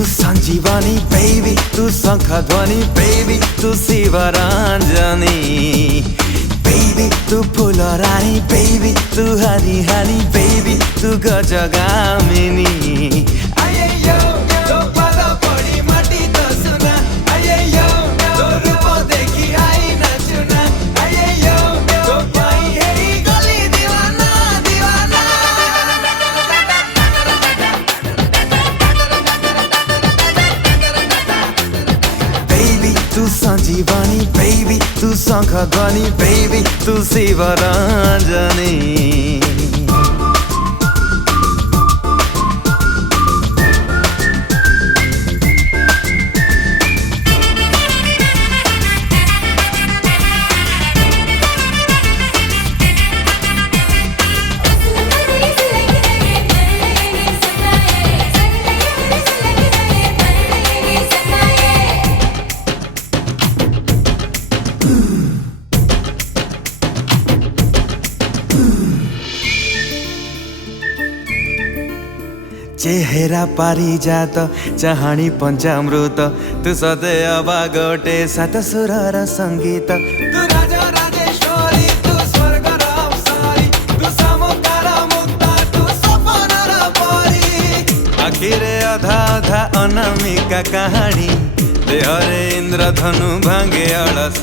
तू संजीवनी बेबी, तू शंखध्वनि बेबी, तू शिवरंजनी बेबी, तू फूल रानी बेबी, तू हनी हनी बेबी, तू गजगामिनी। तू संजीवनी बेबी, तू शंखध्वनि बेबी, तू शिवरंजनी। चेहरा पारिजात चाहाणी पंचामृत, तू सदैव गोटे सात सुरर संगीत। तू राजा राजेश्वरी, तू स्वर्गर अप्सरी, तू समुद्र मुक्ता, तू सपनर परी। आखिरे अधा अधा अनामिका कहानी, देहरे इंद्रधनु भांगे अलस।